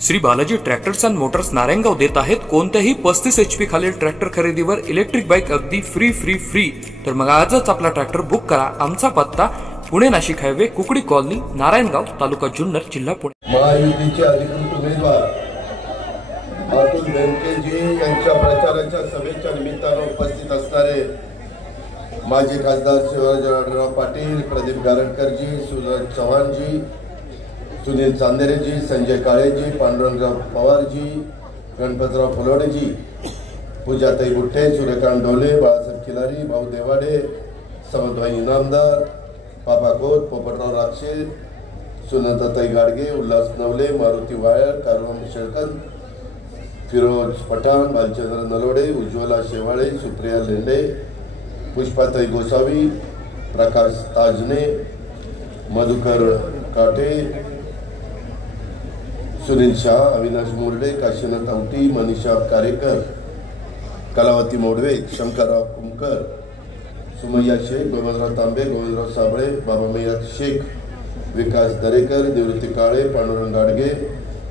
Shri Balaji tractors and Motors Narayangaon देत आहेत कोणत्याही 35 HP खालील ट्रॅक्टर खरेदीवर इलेक्ट्रिक बाईक अगदी फ्री। तर मग आजच आपला ट्रॅक्टर बुक करा। आमचा पत्ता पुणे नाशिक हायवे कुकडी कॉलनी नारायणगाव तालुका जुन्नर जिल्हा पुणे। महायुतीचे अधिकृत उमेदवार अतुल बेनकेजी यांच्या प्रचाराच्या सभेच्या निमित्तानं उपस्थित असणारे माजी खासदार शिवराज पाटील, प्रदीप गारटकरजी, सुरज चव्हाणजी, सुनील चांदेरेजी, संजय काळेजी, पांडुरंगराव पवारजी, गणपतराव फुलोडेजी, पूजाताई बुट्टे, सूर्यकांत डोले, बाळासाहेब खिलारी, भाऊ देवाडे, समदभाई इनामदार, पापा खोत, पोपटराव राक्षे, सुनंदाताई गाडगे, उल्हास नवले, मारुती वायर, कारवम शेळकन, फिरोज पठाण, भालचंद्र नलोडे, उज्ज्वला शेवाळे, सुप्रिया लेंडे, पुष्पाताई गोसावी, प्रकाश ताजने, मधुकर काटे, सुनील शाह, अविनाश मोर्डे, काशीनाथ आवटी, मनीषा कारेकर, कलावती मोडवे, शंकरराव कुमकर, सुमय्या शेख, गोविंदराव तांबे, गोविंदराव साबळे, बाबा मैयाद शेख, विकास दरेकर, निवृत्ती काळे, पांडुरंग गाडगे,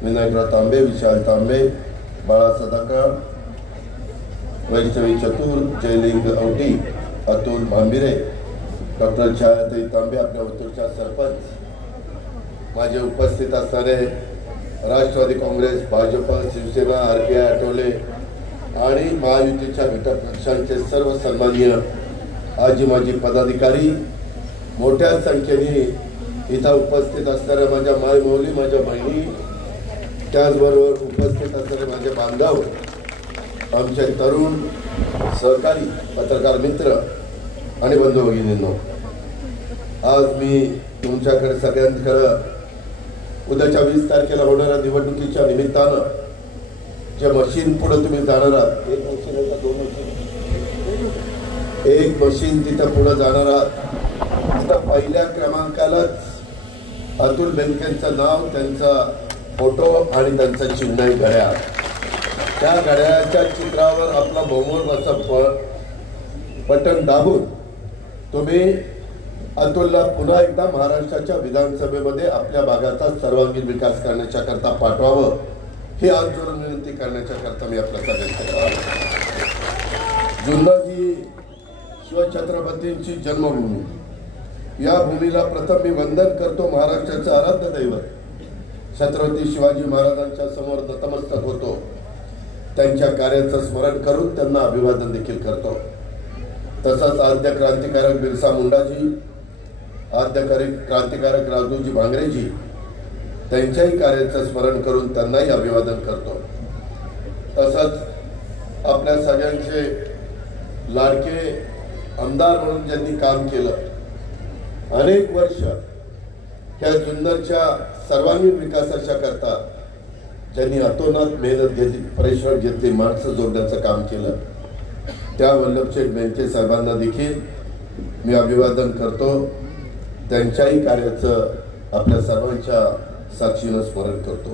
विनायकराव तांबे, विशाल तांबे, बाळा सदाकाळ, वैष्णवी चतुर, जयलिंग आवटी, अतुल भांबिरे, डॉक्टर छायाताई तांबे, आपल्या ओतूरच्या सरपंच, माझे उपस्थित असणारे राष्ट्रवादी काँग्रेस, भाजप, शिवसेना, RPI आठवले आणि महायुतीच्या घटक पक्षांचे सर्व सन्माननीय आजी माजी पदाधिकारी, मोठ्या संख्येने इथं उपस्थित असणाऱ्या माझ्या मायमौली, माझ्या बहिणी, त्याचबरोबर उपस्थित असणारे माझे बांधव, आमचे तरुण सहकारी, पत्रकार मित्र आणि बंधू भगिनींनो, आज मी तुमच्याकडे सगळ्यांकडे उद्याच्या 20 तारखेला होणाऱ्या निवडणुकीच्या निमित्तानं जे मशीन पुढे तुम्ही जाणार आहात, एक मशीन तिथं पुढे जाणार आहात, तिथं पहिल्या क्रमांकालाच अतुल बेनकेंचं नाव, त्यांचा फोटो आणि त्यांचं चिन्ह घड्याळ, त्या घड्याळाच्या चित्रावर आपला भोमोर बटन दाबून तुम्ही अतुलला पुन्हा एकदा महाराष्ट्राच्या विधानसभेमध्ये आपल्या भागाचा सर्वांगीण विकास करण्याच्या करता पाठवावं, ही आज जोरून विनंती करण्याच्या करता मी आपल्या सगळ्यांना जुन्नर ही शिवछत्रपतींची जन्मभूमी, या भूमीला प्रथम मी वंदन करतो। महाराष्ट्राचे आराध्य दैवत छत्रपती शिवाजी महाराजांच्या समोर नतमस्तक होतो, त्यांच्या कार्याचं स्मरण करून त्यांना अभिवादन देखील करतो। तसंच आद्य क्रांतिकारक बिरसा मुंडाजी, आद्य क्रांतिकारक राजूजी भांगरेजी, त्यांच्याही कार्याचं स्मरण करून त्यांनाही अभिवादन करतो। तसंच आपल्या सगळ्यांचे लाडके आमदार म्हणून ज्यांनी काम केलं, अनेक वर्ष त्या जुन्नरच्या सर्वांगीण विकासाच्या करता ज्यांनी अतोनात मेहनत घेतली, परिश्रम घेतले, माणसं जोडण्याचं काम केलं, त्या वल्लभशेठ बेनके साहेबांना देखील मी अभिवादन करतो। त्यांच्याही कार्याचं आपल्या सर्वांच्या साक्षीनं स्मरण करतो।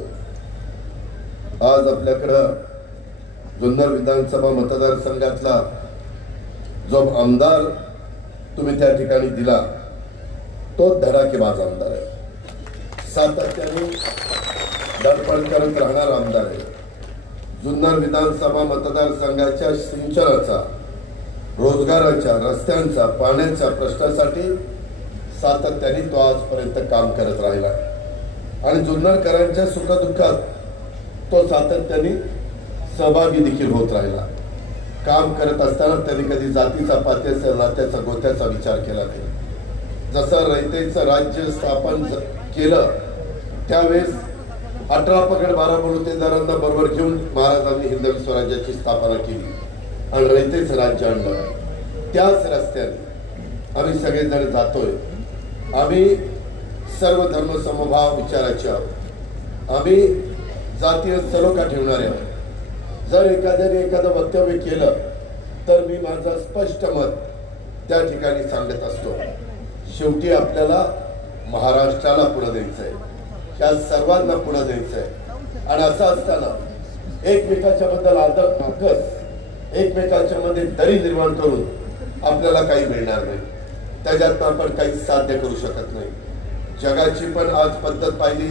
आज आपल्याकडं जुन्नर विधानसभा मतदारसंघातला जो आमदार तुम्ही त्या ठिकाणी दिला, तो धडाकेबाज आमदार आहे, सातत्याने धडपड करत राहणार आमदार आहे। जुन्नर विधानसभा मतदारसंघाच्या सिंचनाचा, रोजगाराच्या, रस्त्यांचा, पाण्याच्या प्रश्नासाठी सातत्याने तो आजपर्यंत काम करत राहिला आणि जुन्नरकरांच्या सुखदुःखात तो सातत्याने सहभागी देखील होत राहिला। काम करत असताना त्यांनी कधी जातीचा, पात्याचा, नात्याचा, गोत्याचा विचार केला नाही। जसं रयतेचं राज्य स्थापन केलं त्यावेळेस 18 पगड 12 बलुतेदारांना बरोबर घेऊन महाराजांनी हिंदवी स्वराज्याची स्थापना केली आणि रयतेचं राज्य आणलं। त्याच रस्त्याने आम्ही सगळेजण जातोय। आम्ही सर्व धर्म समभाव विचाराचे आहोत, आम्ही जातीय सलोखा ठेवणारे आहोत। जर एखाद्याने एखादं वक्तव्य केलं तर मी माझं स्पष्ट मत त्या ठिकाणी सांगत असतो। शेवटी आपल्याला महाराष्ट्राला पुढे द्यायचंय, त्या सर्वांना पुढे द्यायचंय आणि असं असताना एकमेकाच्या बद्दल आकस, एकमेकाच्या मध्ये दरी निर्माण करून आपल्याला काही मिळणार नाही, त्याच्यात आपण काही साध्य करू शकत नाही। जगाची पण आज पद्धत पाहिली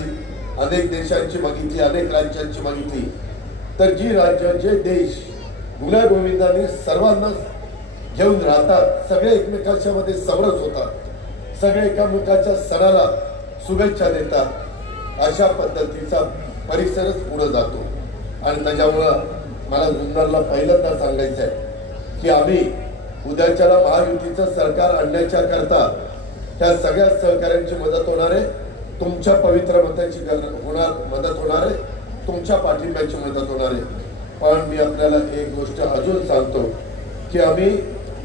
अनेक देशांची बघितली, अनेक राज्यांची बघितली, तर जी राज्य जे देश गुण्यागोविंदाने सर्वांना घेऊन राहतात, सगळे एकमेकांच्या मध्ये समरस होतात, सगळे एकामेकाच्या सणाला शुभेच्छा देतात, अशा पद्धतीचा परिसरच पुढे जातो. आणि त्याच्यामुळं मला जुन्नरला पहिल्यांदा सांगायचं आहे की आम्ही उद्याच्याला महायुतीचं सरकार आणण्याच्या करता त्या सगळ्या सहकार्यांची मदत होणार आहे, तुमच्या पवित्र मताची मदत होणार आहे, तुमच्या पाठिंब्याची मदत होणार आहे. पण मी आपल्याला एक गोष्ट अजून सांगतो की आम्ही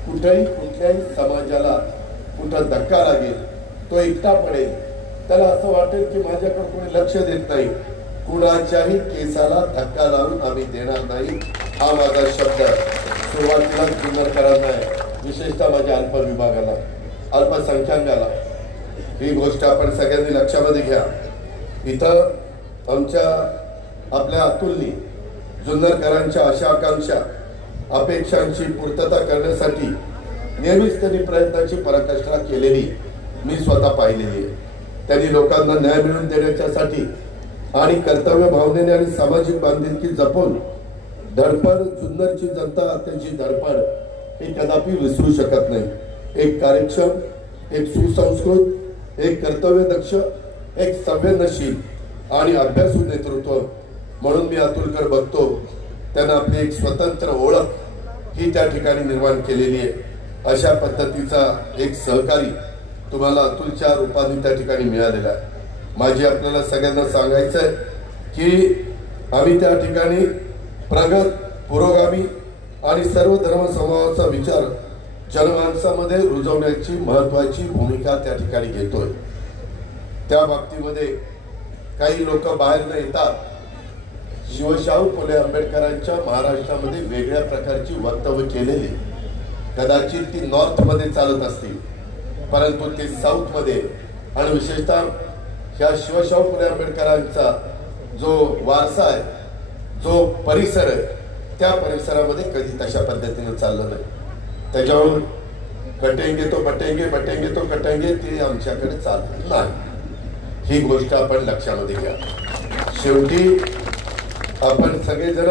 कुठेही कुठल्याही समाजाला कुठं धक्का लागेल, तो एकटा पडेल, त्याला असं वाटेल की माझ्याकडे कोणी लक्ष देत नाही, कुणाच्याही केसाला धक्का लावून आम्ही देणार नाही. हा माझा शब्द सुरुवातीला जुन्नरकरांना आहे, विशेषतः माझ्या अल्प विभागाला, अल्पसंख्याकाला. ही गोष्ट आपण सगळ्यांनी लक्षामध्ये घ्या. इथं आपल्या अतुलनी जुन्नरकरांच्या आशा आकांक्षा अपेक्षांची पूर्तता करण्यासाठी नेहमीच त्यांनी प्रयत्नाची पराकाष्ठा केलेली मी स्वतः पाहिलेली आहे. त्यांनी लोकांना न्याय मिळवून देण्याच्यासाठी आणि कर्तव्य भावनेने आणि सामाजिक बांधिलकी जपून धडपड, जुन्नरची जनता त्यांची धडपड हे कदापि विसरू शकत नाही. एक कार्यक्षम, एक सुसंस्कृत, एक कर्तव्यदक्ष, एक संवेदनशील आणि अभ्यासू नेतृत्व म्हणून मी अतुलकर बघतो. त्यांना आपली एक स्वतंत्र ओळख ही त्या ठिकाणी निर्माण केलेली आहे. अशा पद्धतीचा एक सहकारी तुम्हाला अतुलच्या रूपाने त्या ठिकाणी मिळालेला आहे. माझे आपल्याला सगळ्यांना सांगायचं आहे की आम्ही त्या ठिकाणी प्रगत, पुरोगामी आणि सर्व धर्म समूहाचा विचार जनमानसामध्ये रुजवण्याची महत्वाची भूमिका त्या ठिकाणी घेतोय. त्या बाबतीमध्ये काही लोक बाहेर न येतात शिवशाहू फुले आंबेडकरांच्या महाराष्ट्रामध्ये वेगळ्या प्रकारची वक्तव्य केलेली, कदाचित ती नॉर्थ मध्ये चालत असतील, परंतु ते साऊथ मध्ये आणि विशेषतः ह्या शिवशाहू फुले आंबेडकरांचा जो वारसा आहे, जो परिसर आहे, त्या परिसरामध्ये कधी तशा पद्धतीने चाललं नाही. त्याच्यावरून कटेंगे तो बटेंगे, बटेंगे तो कटेंगे, ते आमच्याकडे चालत नाही. ही गोष्ट आपण लक्षामध्ये घ्या. शेवटी आपण सगळेजण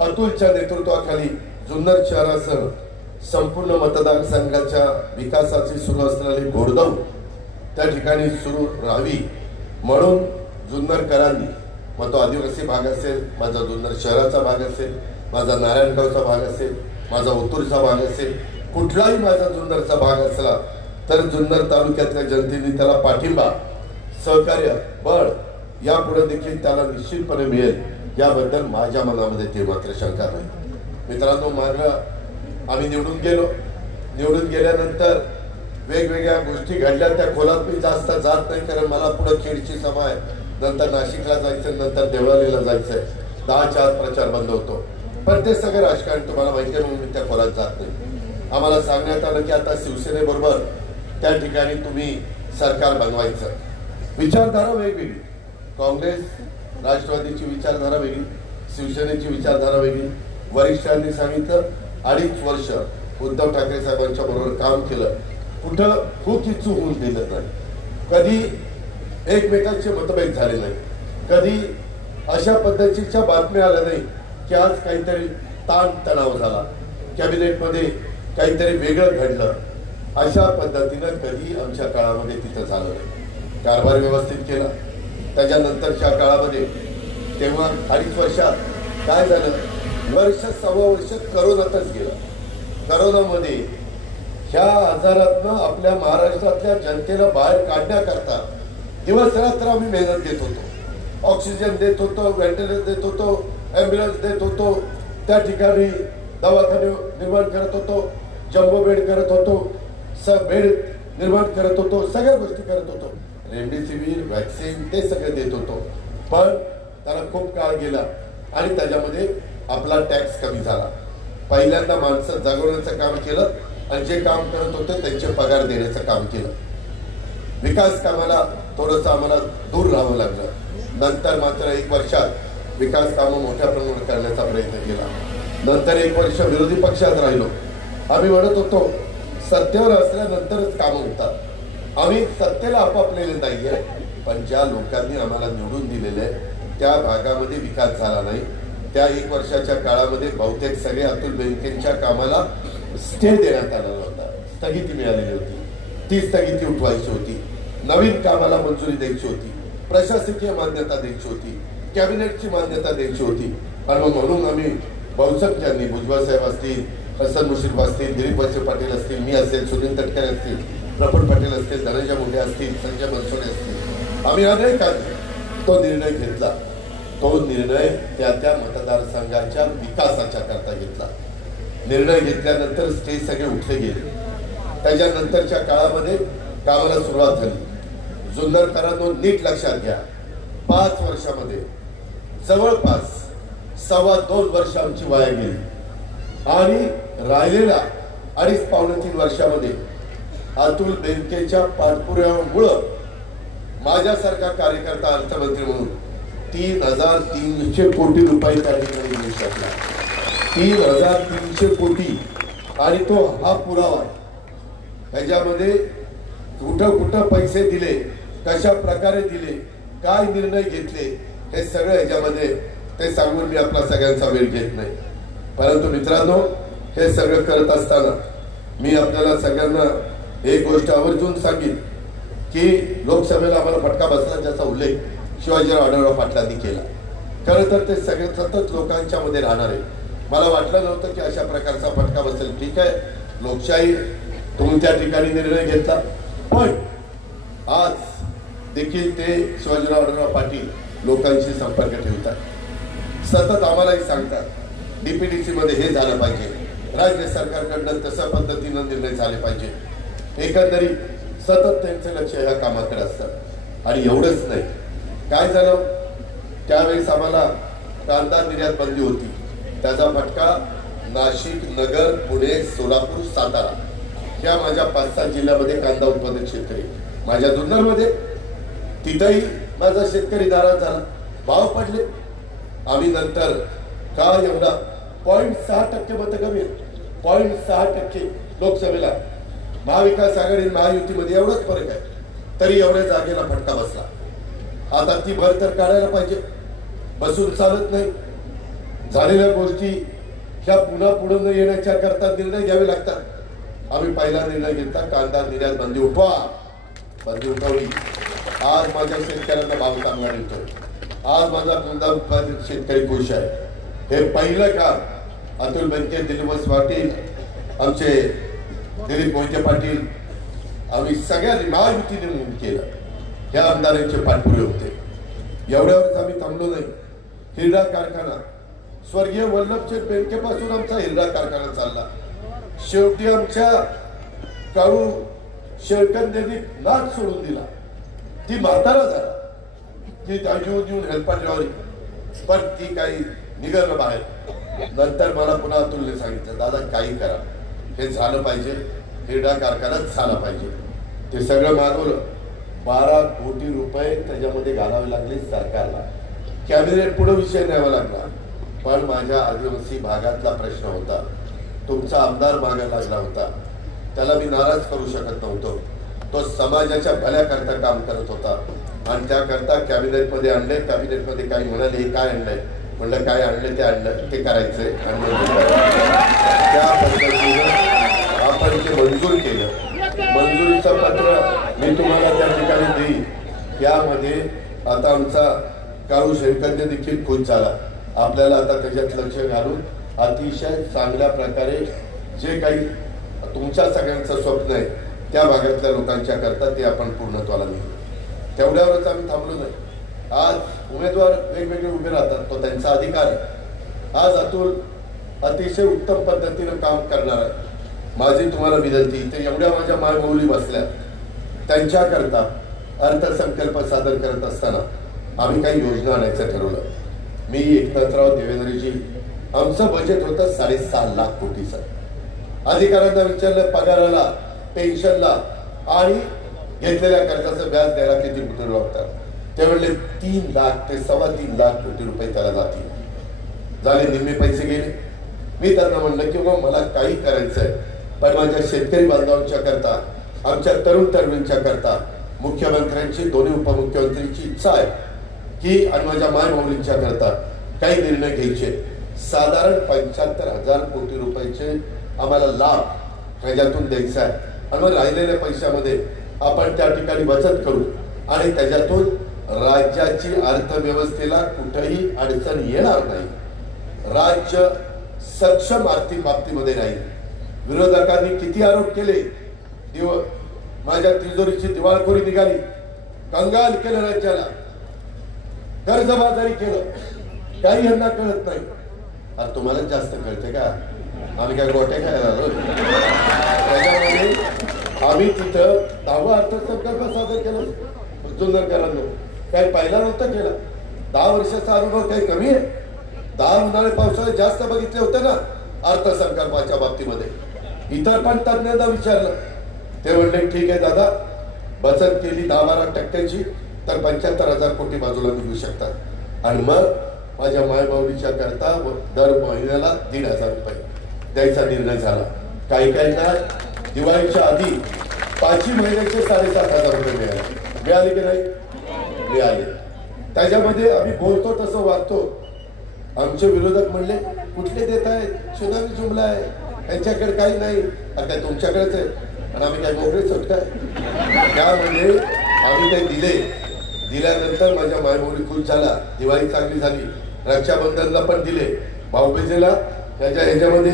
अतुलच्या नेतृत्वाखाली जुन्नर शहरासह संपूर्ण मतदारसंघाच्या विकासाची सुरू असलेली घोडदौड त्या ठिकाणी सुरू राहावी म्हणून जुन्नरकरांनी, मग तो आदिवासी भाग असेल, माझा जुन्नर शहराचा भाग असेल, माझा नारायणगावचा भाग असेल, माझा ओतूरचा भाग असेल, कुठलाही माझा जुन्नरचा भाग असला तर जुन्नर तालुक्यातल्या जनतेने त्याला पाठिंबा, सहकार्य, बळ यापुढे देखील त्याला निश्चितपणे मिळेल याबद्दल माझ्या मनामध्ये ते मात्र शंका नाही. मित्रांनो, मागं आम्ही निवडून गेलो. निवडून गेल्यानंतर वेगवेगळ्या गोष्टी घडल्या. त्या खोलात मी जास्त जात नाही, कारण मला पुढे खेडची सभा आहे, नंतर नाशिकला जायचं, नंतर देवळालीला जायचंय. 10च्या आत प्रचार बंद होतो. पण ते सगळं राजकारण तुम्हाला माहिती आहे म्हणून मी त्या खोलात जात नाही. आम्हाला सांगण्यात आलं की आता शिवसेनेबरोबर त्या ठिकाणी तुम्ही सरकार बनवायचं. विचारधारा वेगवेगळी, काँग्रेस राष्ट्रवादीची विचारधारा वेगळी, शिवसेनेची विचारधारा वेगळी. वरिष्ठांनी सांगितलं 2.5 वर्ष उद्धव ठाकरे साहेबांच्या बरोबर काम केलं, कुठं खूप चूक होऊन दिलं नाही, कधी एकमेकांचे मतभेद झाले नाही, कधी अशा पद्धतीच्या बातम्या आल्या नाही की आज काहीतरी ताण तणाव झाला, कॅबिनेटमध्ये काहीतरी वेगळं घडलं. अशा पद्धतीनं कधी आमच्या काळामध्ये तिथं झालं नाही. कारभार व्यवस्थित केला. त्याच्यानंतरच्या काळामध्ये तेव्हा 2.5 वर्षात काय झालं, वर्ष सव्वा वर्ष करोनातच गेलं. करोनामध्ये ह्या आजारातनं आपल्या महाराष्ट्रातल्या जनतेला बाहेर काढण्याकरता दिवस रात्र आम्ही मेहनत देत होतो. ऑक्सिजन देत होतो, व्हेंटिलेटर देत होतो, ॲम्ब्युलन्स देत होतो, त्या ठिकाणी दवाखाने निर्माण करत होतो, जम्बो बेड करत होतो, बेड निर्माण करत होतो, सगळ्या गोष्टी करत होतो. रेमडेसिवीर, व्हॅक्सिन ते सगळं देत होतो. पण त्याला खूप काळ गेला आणि त्याच्यामध्ये आपला टॅक्स कमी झाला. पहिल्यांदा माणसं जागवण्याचं काम केलं आणि जे काम करत होते त्यांचे पगार देण्याचं काम केलं. विकास कामाला थोडंसं आम्हाला दूर राहावं लागलं. नंतर मात्र 1 वर्षात विकास कामं मोठ्या प्रमाणात करण्याचा प्रयत्न केला. नंतर 1 वर्ष विरोधी पक्षात राहिलो. आम्ही म्हणत होतो सत्तेवर असल्यानंतरच कामं होतात. आम्ही सत्तेला आपापलेले नाहीये, पण ज्या लोकांनी आम्हाला निवडून दिलेले आहे त्या भागामध्ये विकास झाला नाही. त्या 1 वर्षाच्या काळामध्ये बहुतेक सगळे अतुल बेनकेंच्या कामाला स्टे देण्यात आलेला होता, स्थगिती मिळालेली होती. ती स्थगिती उठवायची होती, नवीन कामाला मंजुरी द्यायची होती, प्रशासकीय मान्यता द्यायची होती, कॅबिनेटची मान्यता द्यायची होती. आणि मग म्हणून आम्ही बहुसंख्यांनी भुजबळ साहेब असतील, हसन मुश्रीफ असतील, दिलीप वळसे पाटील असतील, मी असेल, सुनील तटकरे असतील, प्रफुल्ल पटेल असतील, धनंजय मुंडे असतील, संजय बनसोडे असतील, आम्ही अनेकांनी तो निर्णय घेतला. तो निर्णय त्या त्या मतदारसंघाच्या विकासाच्या करता घेतला. निर्णय घेतल्यानंतर स्टे सगळे उठले गेले. त्याच्यानंतरच्या काळामध्ये कामाला सुरुवात झाली. जुन्नरकरांनो नीट लक्षात घ्या, 5 वर्षामध्ये जवळपास 2.25 वर्ष आमची वाया गेली आणि राहिलेल्या 2.5-3 वर्षामध्ये अतुल बेनकेच्या पाठपुराव्यामुळं माझ्यासारखा कार्यकर्ता अर्थमंत्री म्हणून 3,300 कोटी रुपये त्या ठिकाणी मिळू शकला. 3,300 कोटी. आणि तो हा पुरावा आहे. ह्याच्यामध्ये कुठं कुठं पैसे दिले, कशा प्रकारे दिले, काय निर्णय घेतले, हे सगळं ह्याच्यामध्ये ते सांगून मी आपला सगळ्यांचा वेळ घेत नाही. परंतु मित्रांनो, हे सगळं करत असताना मी आपल्याला सगळ्यांना एक गोष्ट आवर्जून सांगेन की लोकसभेला आम्हाला फटका बसला, ज्याचा उल्लेख शिवाजीराव आढळराव पाटलांनी केला. खरं तर ते सगळे सतत लोकांच्या मध्ये राहणार आहे. मला वाटलं नव्हतं की अशा प्रकारचा फटका बसेल. ठीक आहे, लोकशाही, तुम्ही त्या ठिकाणी निर्णय घेतला, पण आज देखील ते शिवाजीराव आढळराव पाटील लोकांशी संपर्क ठेवतात. सतत आम्हालाही सांगतात डीपीडीसी मध्ये हे झालं पाहिजे, राज्य सरकारकडनं तशा पद्धतीनं निर्णय झाले पाहिजे. एकंदरीत सतत त्यांचं लक्ष ह्या कामाकडे असतं. आणि एवढंच नाही, काय झालं, त्यावेळेस आम्हाला कांदा निर्यात बंदी होती. त्याचा फटका नाशिक, नगर, पुणे, सोलापूर, सातारा या माझ्या 5-6 जिल्ह्यामध्ये कांदा उत्पादक शेतकरी. माझ्या जुन्नरमध्ये तिथंही माझा शेतकरी नाराज झाला, भाव पडले. आम्ही नंतर का एवढा 0.6% मत कमी, 0.6% लोकसभेला महाविकास आघाडी महायुतीमध्ये एवढाच फरक आहे, तरी एवढ्या जागेला फटका बसला. आता ती भर तर काढायला पाहिजे, बसून चालत नाही. झालेल्या गोष्टी ह्या पुन्हा पुढे न येण्याच्या करता निर्णय घ्यावे लागतात. आम्ही पहिला निर्णय घेतला, कांदा निर्यात बंदी उठवा. बंदी उठवली. आज माझ्या शेतकऱ्यांना भाव चांगला मिळतोय. आज माझा कांदा उत्पादित शेतकरी खुश आहे. हे पहिलं काम अतुल बेनके, दिलीप वळसे पाटील, आमचे दिलीप मोहिते पाटील, आम्ही सगळ्यांनी महायुतीने म्हणून केलं. ह्या आमदारांचे पाठपुरे होते. एवढ्यावरच आम्ही थांबलो नाही. हिरडा कारखाना, स्वर्गीय वल्लभचंद बेनके पासून आमचा हिरडा कारखाना चालला. शेवटी आमच्या काळू शेळकंदेनी नाच सोडून दिला. ती म्हातारा झाला, ती येऊन हेल्पाटवारी, पण ती काही निघालं बाहेर. नंतर मला पुन्हा अतुलने सांगितलं, दादा काही करा, हे झालं पाहिजे, हिरडा कारखानाच झाला पाहिजे. ते सगळं मागवलं. 12 कोटी रुपये त्याच्यामध्ये घालावे लागले सरकारला. कॅबिनेट पुढे विषय न्यावा लागला. पण माझ्या आदिवासी भागातला प्रश्न होता, तुमचा आमदार मागायला लागला होता, त्याला मी नाराज करू शकत नव्हतो. तो समाजाच्या भल्याकरता काम करत होता आणि त्याकरता कॅबिनेटमध्ये आणले. कॅबिनेटमध्ये काही म्हणाले, हे काय आणलंय, म्हणलं काय आणलं ते आणलं, ते करायचंय. त्या पद्धतीनं आपण ते मंजूर केलं. मंजुरीचं पत्र मी तुम्हाला त्या ठिकाणी देईन. यामध्ये आता आमचा काळू शेळकंदे देखील खुश झाला. आपल्याला आता त्याच्यात लक्ष घालून अतिशय चांगल्या प्रकारे जे काही तुमच्या सगळ्यांचं स्वप्न आहे त्या भागातल्या लोकांच्या करता ते आपण पूर्णत्वाला नेऊ. तेवढ्यावरच आम्ही थांबलो नाही. आज उमेदवार वेगवेगळे उभे राहतात, तो त्यांचा अधिकार आहे. आज अतुल अतिशय उत्तम पद्धतीनं काम करणार आहे. माझी तुम्हाला विनंती, ते एवढ्या माझ्या मायमौली बसल्या, त्यांच्याकरता अर्थसंकल्प सादर करत असताना आम्ही काही योजना आणायचं ठरवलं. मी एकनाथराव देवेंद्रजी, आमचं बजेट होतं 6.5 लाख कोटीचं. अधिकाऱ्यांना विचारलं पगाराला, पेन्शनला आणि घेतलेल्या कर्जाचं व्याज द्यायला किती कोटी लागतात. ते म्हणले 3 लाख ते 3.25 लाख कोटी रुपये त्याला जातील. झाले, निम्मे पैसे गेले. मी त्यांना म्हणलं की मग मला काही करायचंय, पण माझ्या शेतकरी बांधवांच्या करता, आमच्या तरुण तरुणींच्या करता मुख्यमंत्र्यांची दोन्ही उपमुख्यमंत्र्यांची इच्छा आहे की आणि माझ्या मायमाऊलींच्या करता काही निर्णय घ्यायचे. साधारण 75,000 कोटी रुपयाचे आम्हाला लाभ त्याच्यातून द्यायचा आहे आणि मग राहिलेल्या पैशामध्ये आपण त्या ठिकाणी बचत करू आणि त्याच्यातून राज्याची अर्थव्यवस्थेला कुठेही अडचण येणार नाही. राज्य सक्षम आर्थिक बाबतीमध्ये राहील. विरोधकांनी किती आरोप केले, माझ्या तिजोरीची दिवाळखोरी निघाली, कंगाल केलं राज्याला, कर्जबाजारी केलं, काही यांना कळत नाही. आता तुम्हाला जास्त कळते का? आम्ही काय गोट्या खायला आलो? त्याच्यामध्ये आम्ही तिथं 10वा अर्थसंकल्प सादर केलं जुन्नरकरांना. काही पहिला नव्हता केला. 10 वर्षाचा अनुभव काही कमी आहे? 10 उन्हाळे पावसाळे जास्त बघितले होते ना अर्थसंकल्पाच्या बाबतीमध्ये. इतर पण तज्ञांना विचारलं, ते म्हणले ठीक आहे दादा, बचत केली 10-12% तर 75,000 कोटी बाजूला निघू शकतात. आणि मग माझ्या मायबाऊलीच्या करता दर महिन्याला 1,500 रुपये द्यायचा निर्णय झाला. काही काहींना दिवाळीच्या आधी 5 महिन्याचे 7,500 रुपये मिळाले की नाही? मिळाले. त्याच्यामध्ये आम्ही बोलतो तसं वागतो. आमचे विरोधक म्हणले कुठले देत आहे, सुनामी जुमला आहे, त्यांच्याकडे काही नाही. काय तुमच्याकडेच आहे आणि आम्ही काय मोकळेच होत काय? त्यामध्ये आम्ही काही दिल्यानंतर माझ्या मायबाऊली खुश झाला, दिवाळी चांगली झाली. रक्षाबंधनला पण दिले, भाऊबीजेला ह्याच्यामध्ये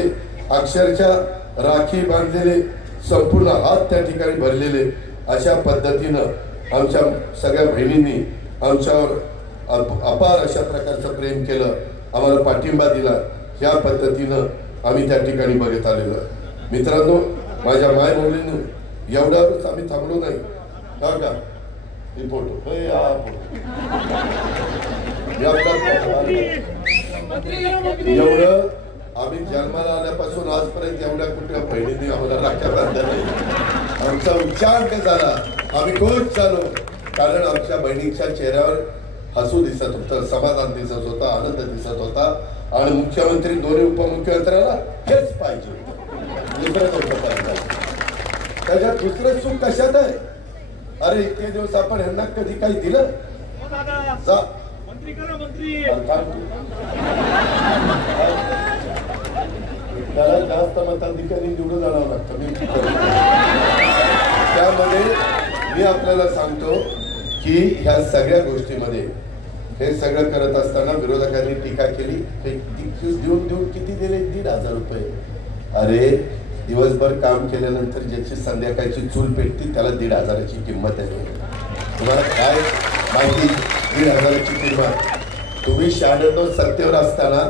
अक्षरशः राखी बांधलेले, संपूर्ण हात त्या ठिकाणी भरलेले. अशा पद्धतीनं आमच्या सगळ्या बहिणींनी आमच्यावर अपार अशा प्रकारचं प्रेम केलं, आम्हाला पाठिंबा दिला. ह्या पद्धतीनं आम्ही त्या ठिकाणी बघत आलेलो. मित्रांनो, माझ्या मायबाऊलींनी एवढ्यावरच आम्ही थांबलो नाही का? ही फोटो एवढं आम्ही जन्माला आल्यापासून आजपर्यंत एवढ्या कुठल्या बहिणींनी आम्हाला राख्या बांधल्या नाही. आमचा उच्चांक झाला, आम्ही खुश झालो, कारण आमच्या बहिणीच्या चेहऱ्यावर हसू दिसत होतं, समाधान दिसत होता, आनंद दिसत होता. आणि मुख्यमंत्री दोन्ही उपमुख्यमंत्र्याला हेच पाहिजे, दुसरं नव्हतं पाहिजे. त्याच्यात दुसरं सुख कशात आहे? अरे इतके दिवस आपण ह्यांना कधी काही दिलं? जा त्याला जास्त मताधिकारी निवडून आणावं लागतं. त्यामध्ये मी आपल्याला सांगतो की ह्या सगळ्या गोष्टीमध्ये हे सगळं करत असताना विरोधकांनी टीका केली. देऊन किती दिले? 1,500 रुपये. अरे दिवसभर काम केल्यानंतर ज्याची संध्याकाळची चूल पेटती त्याला 1,500ची किंमत आहे. तुम्हाला काय माहिती 1,500ची किंमत? तुम्ही 96 सत्तेवर असताना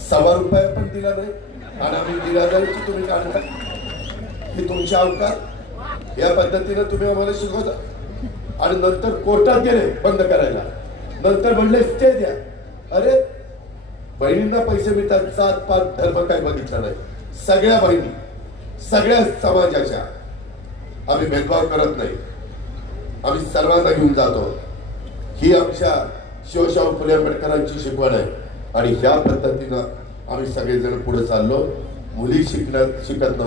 ₹1.25 पण दिला नाही आणि आम्ही 1,500ची तुम्ही काढता. ही तुमच्या अवकाश. या पद्धतीनं तुम्ही आम्हाला शिकवता. आणि नंतर कोर्टात गेले बंद करायला, नंतर म्हणले स्टे द्या. अरे बहिणींना पैसे मिळतात, 7-5 धर्म काय बघितला नाही. सगळ्या बहिणी, सगळ्या समाजाच्या आम्ही भेदभाव करत नाही, आम्ही सर्वांना घेऊन जातो. ही आमच्या शिवशाहू फुले आंबेडकरांची शिकवण आहे. आणि ह्या पद्धतीनं आम्ही सगळेजण पुढे चाललो. मुली शिकत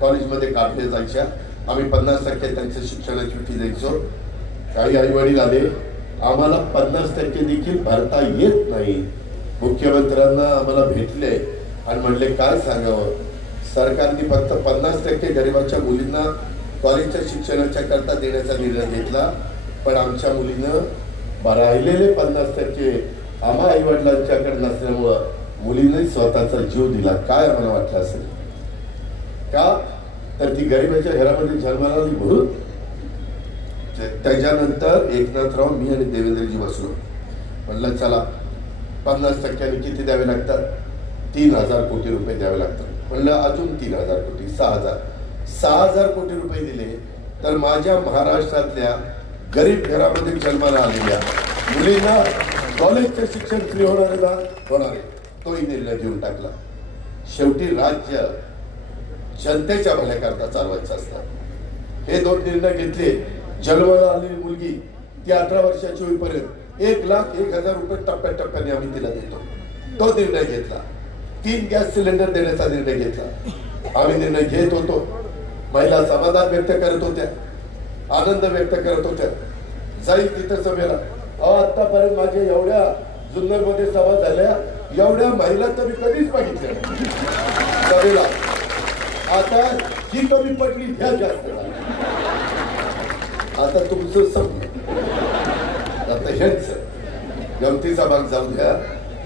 कॉलेजमध्ये काढले जायच्या, आम्ही 50% त्यांच्या शिक्षणाची फी द्यायचो. काही आई वडील आले, आम्हाला 50% देखील भरता येत नाही. मुख्यमंत्र्यांना आम्हाला भेटले आणि म्हणले काय सांगावं, सरकारने फक्त 50% गरिबाच्या मुलींना कॉलेजच्या शिक्षणाच्या करता देण्याचा निर्णय घेतला, पण आमच्या मुलीनं राहिलेले 50% आम्हा आई वडिलांच्याकडे नसल्यामुळं मुलीने स्वतःचा जीव दिला. काय आम्हाला वाटलं असेल का? तर ती गरिबाच्या घरामध्ये जन्माला आली म्हणून. त्याच्यानंतर एकनाथराव, मी आणि देवेंद्रजी बसलो. म्हणलं चला 50% किती द्यावे लागतात? 3,000 कोटी रुपये द्यावे लागतात. म्हणलं अजून 3,000 कोटी, 6,000 कोटी रुपये दिले तर माझ्या महाराष्ट्रातल्या गरीब घरामध्ये जन्माला आलेल्या मुलींना कॉलेजचं शिक्षण फ्री होणार आहे. तोही निर्णय घेऊन टाकला. शेवटी राज्य जनतेच्या भल्याकरता चालवायचं असतं. हे 2 निर्णय घेतले. जन्माला आलेली मुलगी ती 18 वर्षाची होईपर्यंत 1,01,000 रुपये टप्प्याटप्प्याने आम्ही तिला देतो. तो निर्णय घेतला. 3 गॅस सिलेंडर देण्याचा निर्णय घेतला. आम्ही निर्णय घेत होतो, महिला समाधान व्यक्त करत होत्या. आनंद व्यक्त करत होत्या. जाईल तिथं सभेला. आतापर्यंत माझ्या एवढ्या जुन्नर मध्ये सभा झाल्या, एवढ्या महिला तर मी कधीच बघितल्या सभेला. आता ही कमी पडली, ह्या जास्त झाल्या. आता तुमचं संपलं. आता हेच गमतीचा भाग जाऊ द्या,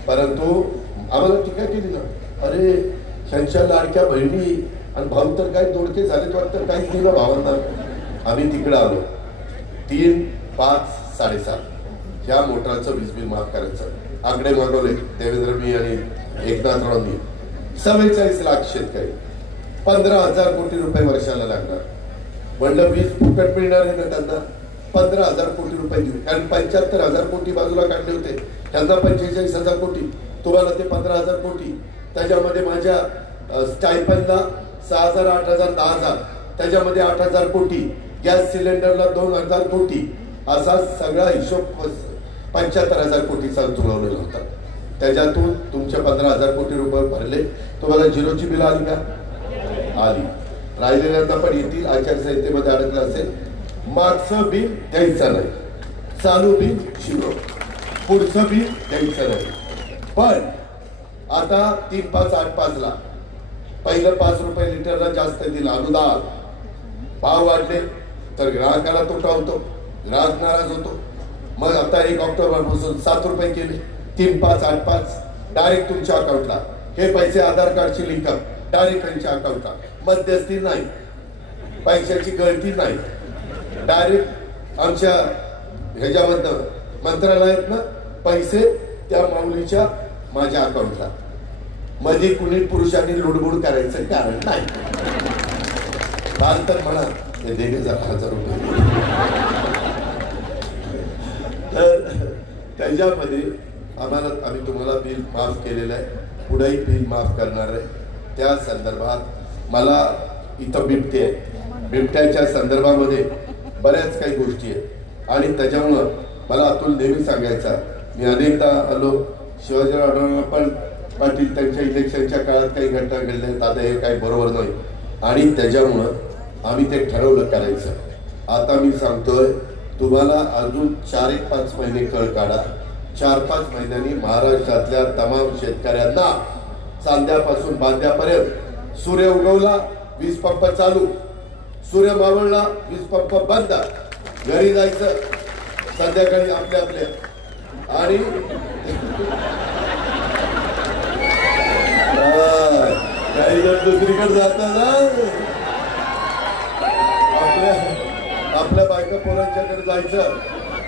परंतु आम्हाला टीका केली ना, अरे त्यांच्या लाडक्या बहिणी आणि भाऊ तर काय दोडके झालेत वाटतं, काहीच दिलं भावांना. आम्ही तिकडे आलो. 3, 5, 7.5 ह्या मोटरांचं वीज बिल माफ करायचं आकडे मागवले देवेंद्र मी आणि एकनाथरावांनी. 44 लाख शेतकरी, 15,000 कोटी रुपये वर्षाला लागणार. म्हणलं वीज फुकट मिळणार आहे ना त्यांना, 15,000 कोटी रुपये देऊ. कारण 75,000 कोटी बाजूला काढले होते, त्यांना 45,000 कोटी, तुम्हाला ते 15,000 कोटी. त्याच्यामध्ये माझ्या स्टायपनला 6,000, 8,000, 10,000, त्याच्यामध्ये 8,000 कोटी, गॅस सिलेंडरला 2,000 कोटी, असा सगळा हिशोब 75,000 कोटीचा जुळवलेला होता. त्याच्यातून तुमचे 15,000 कोटी रुपये भरले. तुम्हाला झिरोची बिल आली का? आली. राहिलेल्यांना पण येतील. आचारसंहितेमध्ये अडकलं असेल. मागचं बिल द्यायचं नाही, चालू बिल 0, पुढचं बिल द्यायचं नाही. पण आता 3, 5, 8, 5 ला पहिलं 5 रुपये लिटरला जास्त दिलं अनुदान. भाव वाढले तर ग्राहकाला तोटा होतो, ग्राहक नाराज होतो. मग आता 1 ऑक्टोबर पासून 7 रुपये केले. 3, 5, 8, 5 डायरेक्ट तुमच्या अकाउंटला. हे पैसे आधार कार्डची लिंकअप डायरेक्ट त्यांच्या अकाउंटला. मध्यस्थी नाही, पैशाची गळती नाही, डायरेक्ट आमच्या ह्याच्यामधनं मंत्रालयातनं पैसे त्या माऊलीच्या माझ्या अकाउंटला. मध्ये कुणी पुरुषांनी लुडबुड करायचं कारण नाही. फार तर म्हणा ते 1,000 रुपये. तर त्याच्यामध्ये आम्ही तुम्हाला बिल माफ केलेलं आहे, पुढेही बिल माफ करणार आहे. त्या संदर्भात मला इथं बिबटे आहे, बिबट्याच्या संदर्भामध्ये बऱ्याच काही गोष्टी आहेत आणि त्याच्यामुळं मला अतुल नेहमी सांगायचा. मी अनेकदा आलो शिवाजीराव पण पाटील त्यांच्या इलेक्शनच्या काळात काही घटना घडल्या, आता हे काही बरोबर नाही आणि त्याच्यामुळं आम्ही ते ठरवलं करायचं. आता मी सांगतोय तुम्हाला अजून 4-5 महिने कळ काढा. 4-5 महिन्यांनी महाराष्ट्रातल्या तमाम शेतकऱ्यांना चांद्यापासून बांद्यापर्यंत सूर्य उगवला वीज पंप चालू, सूर्य मावळला वीज पंप बंद, घरी जायचं संध्याकाळी आपल्या आणि काही जण दुसरीकडे जातात. आपल्या बायका पोरांच्याकडे जायचं,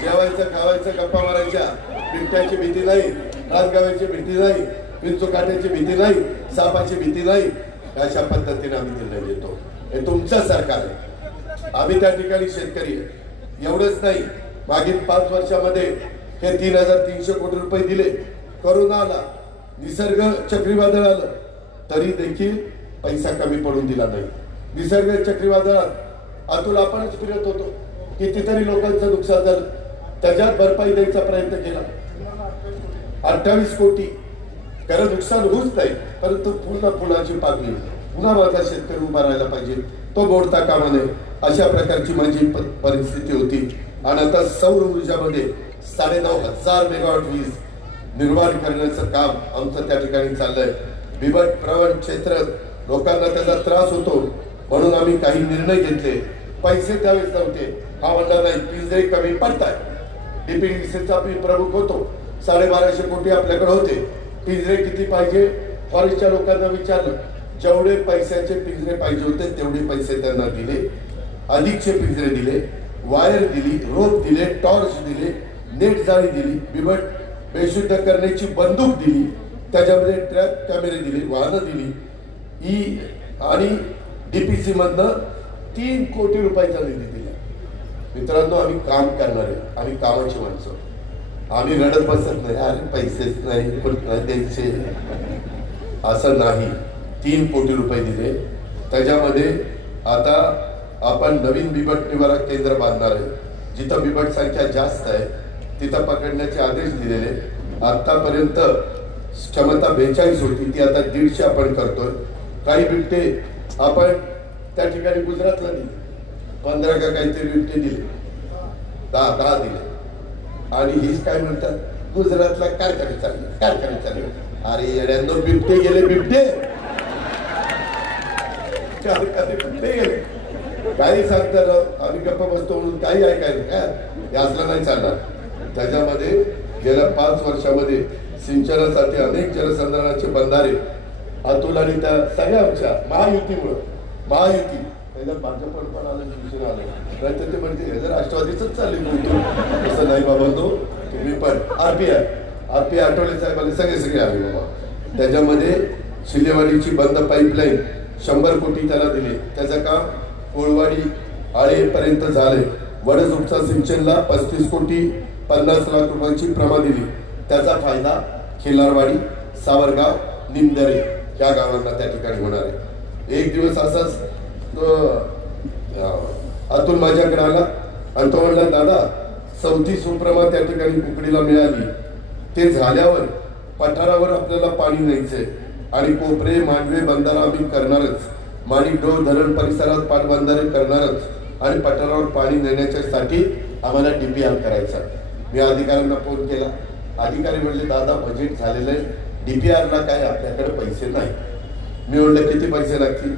जेवायचं, खावायचं, गप्पा मारायच्या. बिबट्याची भीती नाही, रानगाव्याची भीती नाही, विंचूकाट्याची भीती नाही, सापाची भीती नाही. अशा पद्धतीने आम्ही निर्णय घेतो. हे तुमचं सरकार आहे, आम्ही त्या ठिकाणी शेतकरी आहे. एवढंच नाही, मागील 5 वर्षामध्ये हे 3,300 कोटी रुपये दिले. कोरोना आला, निसर्ग चक्रीवादळ आलं, तरी देखील पैसा कमी पडून दिला नाही. निसर्ग चक्रीवादळात अतुल आपणच फिरत होतो, कितीतरी लोकांचं नुकसान झालं, त्याच्यात भरपाई द्यायचा प्रयत्न केला. 28 कोटी. खरं नुकसान होऊच नाही, परंतु पुन्हा फुलाची पाकळी, पुन्हा माझा शेतकरी उभा राहायला पाहिजे, तो मोडता कामा नये, अशा प्रकारची माझी परिस्थिती होती. आणि आता सौर ऊर्जामध्ये 9,500 मेगावॉट वीज निर्माण करण्याचं काम आमचं त्या ठिकाणी चाललंय. बिबट प्रवण क्षेत्र लोकांना त्याचा त्रास होतो म्हणून आम्ही काही निर्णय घेतले. पैसे त्यावेळेस नव्हते, हा म्हणला नाही, पिंजरे कमी पडताय. डीपीडीसीचा प्रमुख होतो, 1250 कोटी आपल्याकडे होते. पिंजरे किती पाहिजे फॉरेस्टच्या लोकांना विचारलं, जेवढे पैशाचे पिंजरे पाहिजे होते तेवढे पैसे त्यांना दिले, अधिकचे पिंजरे दिले, वायर दिली, रोप दिले, टॉर्च दिले, नेट जाळी दिली, बिबट बेशुद्ध करण्याची बंदूक दिली, त्याच्यामध्ये ट्रॅप कॅमेरे दिले, वाहनं दिली, आणि डीपीसी मधनं 3 कोटी रुपयाचा निधी दिला. मित्रांनो, आम्ही काम करणार आहे, आम्ही कामाची माणसं, आम्ही रडत बसत नाही, अरे पैसेच नाही द्यायचे असं नाही. 3 कोटी रुपये दिले. त्याच्यामध्ये आता आपण नवीन बिबट निवारण केंद्र बांधणार आहे. जिथं बिबट संख्या जास्त आहे तिथं पकडण्याचे आदेश दिलेले. आतापर्यंत क्षमता 42 होती, ती आता 150 आपण करतोय. काही बिबटे आपण त्या ठिकाणी गुजरातला दिली, 15 का काहीतरी बिबटे दिले, 10 दिले. आणि हीच काय म्हणतात, गुजरातला कारखाने चालले. अरे येड्यांनो, बिबटे गेले, बिबटे कारखाने कुठले गेले? काही सांगतात, आम्ही गप्पा बसतो म्हणून काही ऐकायचं का? हे असलं नाही चालणार. त्याच्यामध्ये गेल्या 5 वर्षामध्ये सिंचनासाठी अनेक जलसंधारणाचे बंधारे अतुल आणि त्या सगळ्या आमच्या महायुतीमुळं, महायुती त्याच्यात भाजप पण आलं, शिवसेना आलं, तर ते म्हणते हे जर राष्ट्रवादीच चालले बोलतो. तसं नाही बाबा, तुम्ही पण आरपीआय आठवले साहेबांनी सगळे आले बाबा. त्याच्यामध्ये शिल्लेवाडीची बंद पाईपलाईन 100 कोटी त्याला दिले. त्याचं काम कोळवाडी आळेपर्यंत झाले. वडज उपसा सिंचनला 35 कोटी 50 लाख रुपयांची प्रमा दिली. त्याचा फायदा खिलारवाडी, सावरगाव, निमदरे या गावांना त्या ठिकाणी होणार आहे. एक दिवस असाच अतुल माझ्याकडे आला आणि तो म्हणला, दादा 34 सुप्रमा त्या ठिकाणी कुकडीला मिळाली, ते झाल्यावर पठारावर आपल्याला पाणी न्यायचंय आणि कोपरे मांडवे बंधारा आम्ही करणारच, माणिकडोह धरण परिसरात पाटबंधारे करणारच आणि पठारावर पाणी नेण्याच्यासाठी आम्हाला DPR करायचा. मी अधिकाऱ्यांना फोन केला. अधिकारी म्हणले, दादा बजेट झालेलं आहे, DPRला काय आपल्याकडे पैसे नाही. मी म्हणलं किती पैसे लागतील?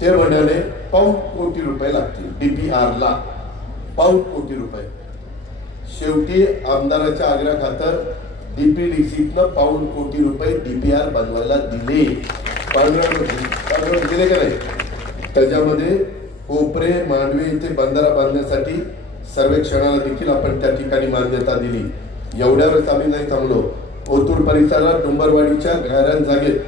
ते म्हणाले 5 कोटी रुपये लागतील DPRला, 5 कोटी रुपये. शेवटी आमदाराच्या आग्रह खातर DPDCतनं 5 कोटी रुपये DPR बनवायला दिले. 15 दिले का नाही? त्याच्यामध्ये कोपरे मांडवे इथे बंधारा बांधण्यासाठी सर्वेक्षणाला देखील आपण त्या ठिकाणी मान्यता दिली. एवढ्यावरच आम्ही नाही थांबलो. ओतूर परिसरात डुंबरवाडीच्या गायरान जागेत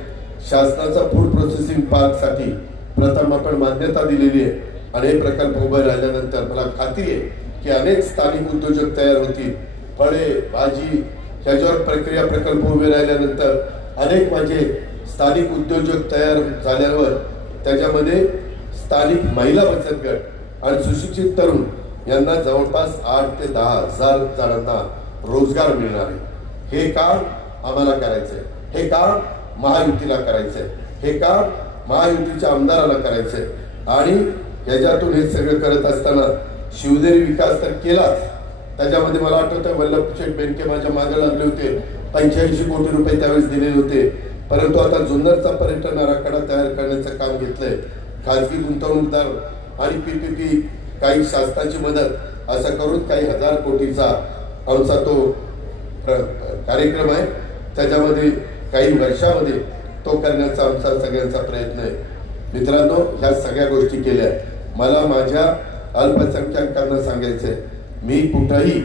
शासनाचा फूड प्रोसेसिंग पार्क साठी प्रथम आपण मान्यता दिलेली आहे. आणि हे प्रकल्प उभे राहिल्यानंतर मला खात्री आहे की अनेक स्थानिक उद्योजक तयार होतील. फळे, भाजी ह्याच्यावर प्रक्रिया प्रकल्प उभे राहिल्यानंतर अनेक माझे स्थानिक उद्योजक तयार झाल्यावर त्याच्यामध्ये स्थानिक महिला बचत गट आणि सुशिक्षित तरुण यांना जवळपास 8 ते 10 हजार जणांना रोजगार मिळणार आहे. हे काम आम्हाला करायचंय, हे काम महायुतीला करायचंय, हे काम महायुतीच्या आमदाराला करायचंय. आणि याच्यातून हे सगळं करत असताना शिवनेरी विकास तर केलाच. त्याच्यामध्ये मला आठवतं वल्लभशेठ बेनके माझ्या मागे लागले होते. 85 कोटी रुपये त्यावेळेस दिलेले होते. परंतु आता जुन्नरचा पर्यटन आराखडा तयार करण्याचं काम घेतलंय. खाजगी गुंतवणूकदार आणि PPP, काही शासनाची मदत, असं करून काही 1000 कोटीचा आमचा तो कार्यक्रम आहे. त्याच्यामध्ये काही वर्षामध्ये तो करण्याचा आमचा सगळ्यांचा प्रयत्न आहे. मित्रांनो, ह्या सगळ्या गोष्टी केल्या. मला माझ्या अल्पसंख्याकांना सांगायचंय, मी कुठंही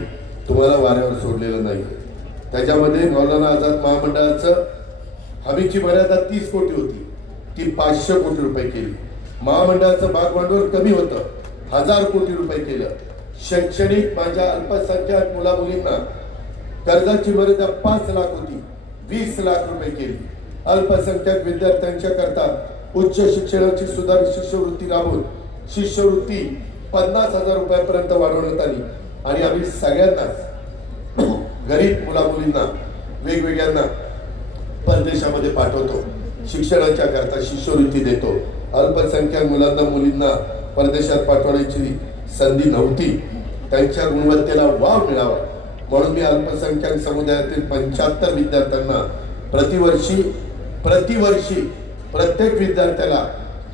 तुम्हाला वाऱ्यावर सोडलेलं नाही. त्याच्यामध्ये मौलाना आझाद महामंडळाचं हमीची मर्यादा 30 कोटी होती, ती 500 कोटी रुपये केली. महामंडळाचं भागभांडवल कमी होतं, 1000 कोटी रुपये केलं. शैक्षणिक माझ्या अल्पसंख्याक मुला मुलींना कर्जाची मर्यादा 5 लाख होती, 20 लाख रुपये केली. अल्पसंख्याक विद्यार्थ्यांच्या करता उच्च शिक्षणाची सुधारित शिष्यवृत्ती राबवून शिष्यवृत्ती 50,000 रुपयापर्यंत वाढवण्यात आली. आणि आम्ही सगळ्यांनाच गरीब मुला मुलींना वेगवेगळ्यांना परदेशामध्ये पाठवतो, शिक्षणाच्या करता शिष्यवृत्ती देतो. अल्पसंख्याक मुलांना मुलींना परदेशात पाठवण्याची संधी नव्हती, त्यांच्या गुणवत्तेला वाव मिळावा म्हणून मी अल्पसंख्याक समुदायातील 75 विद्यार्थ्यांना प्रतिवर्षी प्रत्येक विद्यार्थ्याला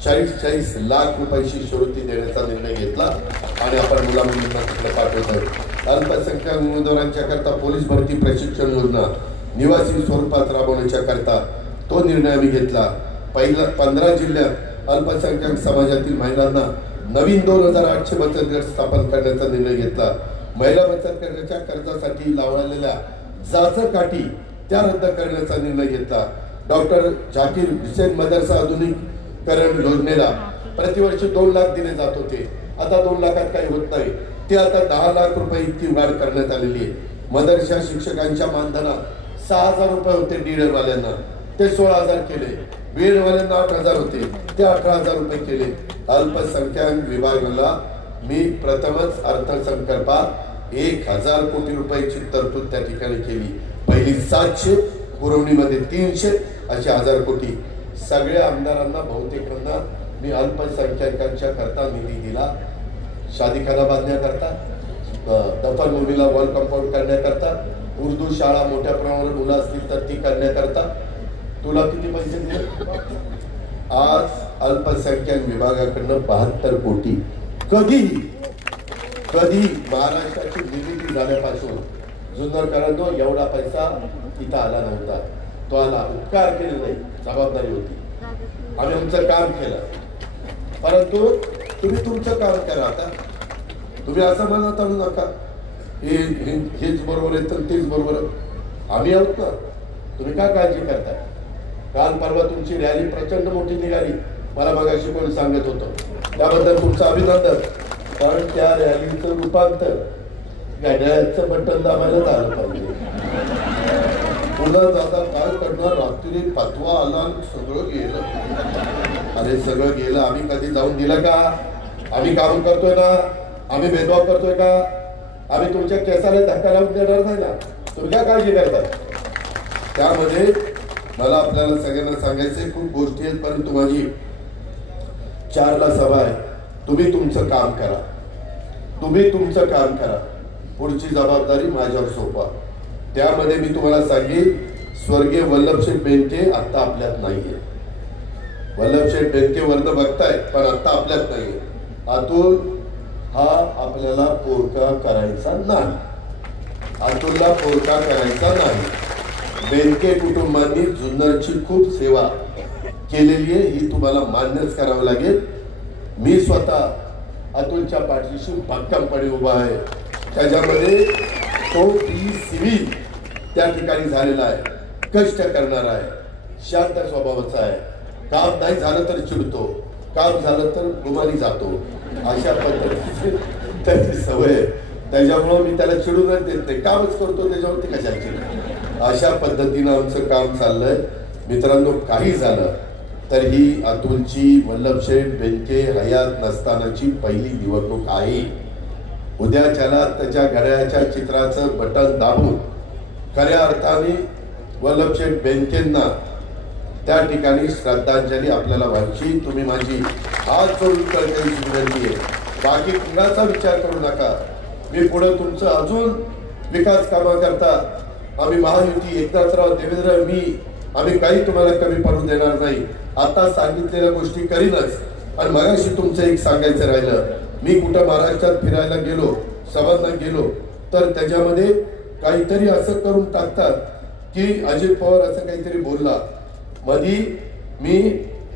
40 लाख रुपये शिष्यवृत्ती देण्याचा निर्णय घेतला आणि आपण मुला मुलींना तिकडे पाठवतोय. अल्पसंख्याक उमेदवारांच्या करता पोलीस भरती प्रशिक्षण योजना निवासी स्वरूपात राबवण्याच्या करता तो निर्णय आम्ही घेतला. पहिला 15 जिल्ह्यात अल्पसंख्याक समाजातील महिलांना नवीन 2800 बचत गट स्थापन करण्याचा निर्णय घेतला. महिला बचत गटाच्या कर्जासाठी लावलेल्या जाचक काठी त्या रद्द करण्याचा निर्णय घेतला. डॉक्टर झाकीर हुसेन मदरसा आधुनिकीकरण योजनेला प्रतिवर्षी 2 लाख दिले जात होते, आता 2 लाखात काही होत नाही, ते आता 10 लाख रुपये इतकी वाढ करण्यात आलेली आहे. मदरसा शिक्षकांच्या मानधनात 6000 रुपये होते डीडर वाल्यांना, ते 16000 केले. बीड वाल्यांना 8000 होते, ते 18000 रुपये केले. अल्पसंख्याक विभागाला मी प्रथमच अर्थसंकल्पात 1000 कोटी रुपयाची तरतूद त्या ठिकाणी केली. पहिली 700, पुरवणीमध्ये 300, असे 1000 कोटी. सगळ्या आमदारांना बहुतेकांना मी अल्पसंख्याकांच्या करता निधी दिला. शादीखाना बांधण्याकरता, दफनभूमीला वॉल कंपाऊंड करण्याकरता, उर्दू शाळा मोठ्या प्रमाणावर मुलं असतील तर ती करण्याकरता तुला किती पैसे दिले? आज अल्पसंख्याक विभागाकडनं 72 कोटी कधी महाराष्ट्राची निर्मिती झाल्यापासून जुन्नरकरांनो एवढा पैसा इथं आला नव्हता. तो आला. उपकार केले नाही, जबाबदारी होती. आम्ही आमचं काम केलं, परंतु तुम्ही तुमचं काम करा. आता तुम्ही असं म्हणत आणू नका हेच बरोबर आहे तर तेच बरोबर आहे. आम्ही आहोत ना, तुम्ही काय काळजी करताय? काल परवा तुमची रॅली प्रचंड मोठी निघाली, मला मगाशी कोणी सांगत होतं, त्याबद्दल तुमचं अभिनंदन. कारण त्या रॅलीचं रूपांतर घड्याळाचं बटन दाबायला झालं पाहिजे. पुन्हा दादा काय करणार? रात्री फतवा आला आणि सगळं गेलं. अरे सगळं गेलं. आम्ही कधी जाऊन दिलं का? आम्ही काम करतोय ना? आम्ही भेदभाव करतोय का? आम्ही तुमच्या केसाला धक्का लावून देणार नाही ना? तुम्ही काय काळजी करताय? त्यामध्ये मला आपल्याला सगळ्यांना सांगायचंय, खूप गोष्टी आहेत, परंतु माझी 4ला सभा आहे. तुम्ही तुमचं काम करा, तुम्ही तुमचं काम करा. पुढची जबाबदारी माझ्यावर सोपवा. त्यामध्ये मी तुम्हाला सांगेन, स्वर्गीय वल्लभशेठ बेनके आता आपल्यात नाहीये. वल्लभशेठ बेनके वरनं बघताय, पण आता आपल्यात नाहीये. अतुल हा आपल्याला पोरका करायचा नाही. अतुलला पोरका करायचा नाही. बेनके कुटुंबांनी जुन्नरची खूप सेवा केलेली आहे, ही तुम्हाला मान्यच करावं लागेल. मी स्वतः अतुलच्या पाठीशी भक्कमपणे उभा आहे. त्याच्यामध्ये तो सिव्हिल त्या ठिकाणी झालेला आहे, कष्ट करणारा आहे, शांत स्वभावाचा आहे. काम नाही झालं तर चिडतो, काम झालं तर गुमानी जातो, अशा पद्धतीची त्याची सवय आहे. त्याच्यामुळं मी त्याला चिडूनच देत नाही, कामच करतो, त्याच्यावरती कशाला चिडतो. अशा पद्धतीनं आमचं काम चाललंय. मित्रांनो, काही झालं तर ही अतुलची वल्लभशेठ बेनके हयात नसतानाची पहिली निवडणूक आहे. उद्याच्याला त्याच्या घड्याळाच्या चित्राचं बटन दाबून खऱ्या अर्थाने वल्लभशेठ बेनकेंना त्या ठिकाणी श्रद्धांजली आपल्याला व्हायची. तुम्ही माझी हात जोडून कळकळीची विनंती आहे. बाकी कुणाचा विचार करू नका. मी पुढे तुमचं अजून विकास कामाकरता आम्ही महायुती, एकनाथराव, देवेंद्र, मी आम्ही काही तुम्हाला कमी पडू देणार नाही. आता सांगितलेल्या गोष्टी करीनच. आणि मगाशी तुमचं एक सांगायचं राहिलं, मी कुठं महाराष्ट्रात फिरायला गेलो, सभांना गेलो, तर त्याच्यामध्ये काहीतरी असं करून टाकतात की अजित पवार असं काहीतरी बोलला. मधी मी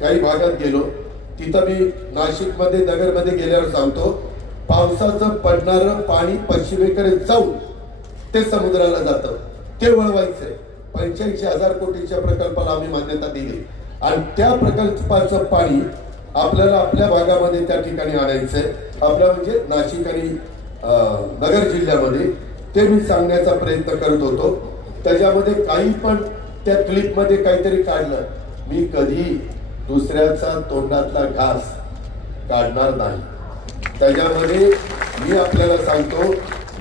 काही भागात गेलो, तिथं मी नाशिकमध्ये, नगरमध्ये गेल्यावर सांगतो, पावसाचं पडणारं पाणी पश्चिमेकडे जाऊन ते समुद्राला जातं, ते वळवायचंय. 85,000 कोटीच्या प्रकल्पाला आम्ही मान्यता दिली आणि त्या प्रकल्पाचं पाणी आपल्याला आपल्या भागामध्ये त्या ठिकाणी आणायचंय. आपल्या म्हणजे नाशिक आणि नगर जिल्ह्यामध्ये. ते मी सांगण्याचा प्रयत्न करत होतो. त्याच्यामध्ये काही पण त्या क्लिपमध्ये काहीतरी काढलं. मी कधी दुसऱ्याचा तोंडातला घास काढणार नाही. त्याच्यामध्ये मी आपल्याला सांगतो,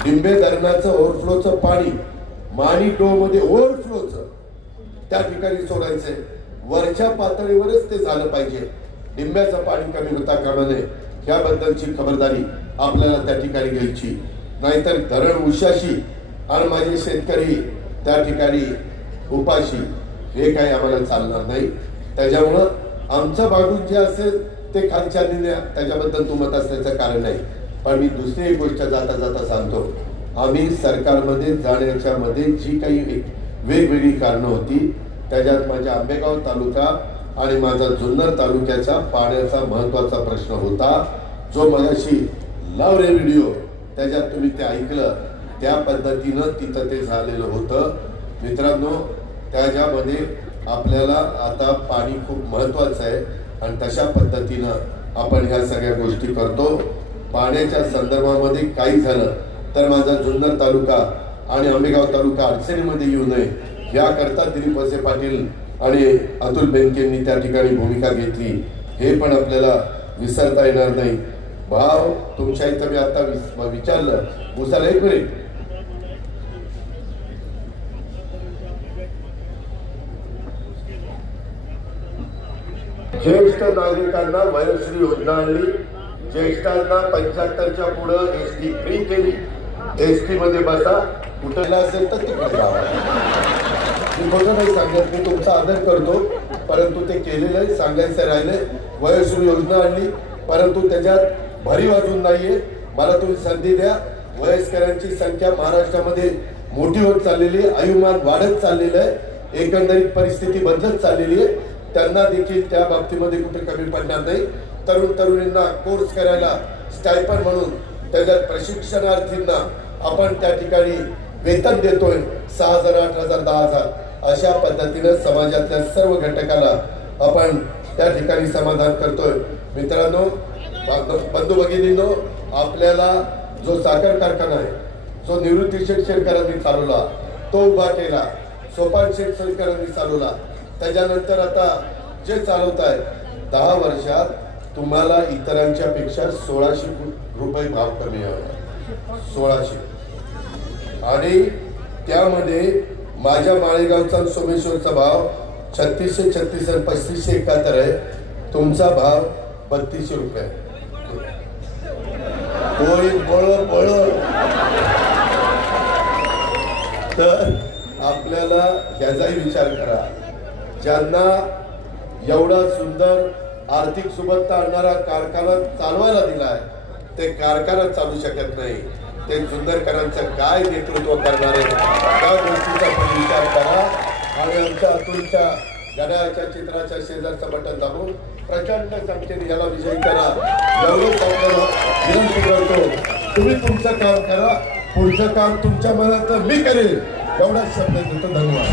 डिंबे धरणाचं ओव्हरफ्लोचं पाणी माणी डो मध्ये ओव्हरफ्लोचं त्या ठिकाणी सोडायचंय. वरच्या पातळीवरच ते झालं पाहिजे. डिंब्याचं पाणी कमी होता कामा नये, याबद्दलची खबरदारी आपल्याला त्या ठिकाणी घ्यायची. नाहीतर धरण उशाशी आणि माझे शेतकरी त्या ठिकाणी उपाशी, हे काही आम्हाला चालणार नाही. त्याच्यामुळं आमचं बाजून जे असेल ते खालच्या निर्णय, त्याच्याबद्दल तू मत असल्याचं कारण नाही. पण मी दुसरी एक गोष्ट जाता जाता सांगतो, आम्ही सरकारमध्ये जाण्याच्या मध्ये जी काही वेगवेगळी कारणं होती, त्याच्यात माझ्या आंबेगाव तालुका आणि माझा जुन्नर तालुक्याचा पाण्याचा महत्वाचा प्रश्न होता, जो मगाशी लाव रे व्हिडिओ, त्याच्यात तुम्ही ते ऐकलं, त्या पद्धतीनं तिथं ते झालेलं होतं. मित्रांनो, त्याच्यामध्ये आपल्याला आता पाणी खूप महत्वाचं आहे आणि तशा पद्धतीनं आपण ह्या सगळ्या गोष्टी करतो. पाण्याच्या संदर्भामध्ये काही झालं तर माझा जुन्नर तालुका आणि आंबेगाव तालुका अडचणीमध्ये येऊ नये, याकरता दिलीप वळसे पाटील आणि अतुल बेनकेंनी त्या ठिकाणी भूमिका घेतली. हे पण आपल्याला विसरता येणार नाही. भाव, तुमच्या इथं मी आता विचारलं, उसाला एक मिनिट, ज्येष्ठ नागरिकांना वयोश्री योजना आणली, ज्येष्ठांना 75च्या पुढे एसटी फ्री केली. एसटी मध्ये बसा, कुठे असेल तर तिकडे जावा. मी खोटं नाही सांगत, मी तुमचा आदर करतो, परंतु ते केलेलं आहे. सांगायचं राहिले. वयोश्री योजना आणली, परंतु त्याच्यात भरीव अजून नाहीये. मला तुम्ही संधी द्या. वयस्करांची संख्या महाराष्ट्रामध्ये मोठी होत चाललेली आहे, आयुमान वाढत चाललेलं आहे, एकंदरीत परिस्थिती बदलत चाललेली आहे. त्यांना देखील त्या बाबतीमध्ये कुठे कमी पडणार नाही. तरुण तरुणींना कोर्स करायला स्टायपंड म्हणून त्याच्यात प्रशिक्षणार्थींना आपण त्या ठिकाणी वेतन देतोय. 6,000, 8,000, 10,000 अशा पद्धतीने समाजातल्या सर्व घटकाला आपण त्या ठिकाणी समाधान करतोय. मित्रांनो, बंधू भगिनींनो, आपल्याला जो साखर कारखाना आहे, जो निवृत्ती शेठ शेरकरांनी चालवला, तो उभा केला. सोपान शेठ शेरकरांनी चालवला. त्याच्यानंतर आता जे चालवत आहे, 10 वर्षात तुम्हाला इतरांच्या पेक्षा 1,600 रुपये भाव कमी आहे. 1,600. आणि त्यामध्ये माझ्या माळेगावचा सोमेश्वरचा भाव 3600, 3600, 3571 आहे. तुमचा भाव 3200 रुपये. बळ तर आपल्याला ह्याचाही विचार करा. ज्यांना एवढा सुंदर आर्थिक सुबत्ता आणणारा कारखाना चालवायला दिलाय, ते कारखाना चालू शकत नाही. ते जुन्नरकरांचं काय नेतृत्व करणार आहे, त्या गोष्टीचा पण विचार करा. आणि आमच्या अतुलच्या गडाच्या चित्राच्या शेजारचं बटन दाबून प्रचंड संख्येने याला विजयी करा. एवढंच आपल्याला विनंती करतो. तुम्ही तुमचं काम करा, पुढचं काम तुमच्या मनात मी करेल, एवढाच शब्द देतो. धन्यवाद.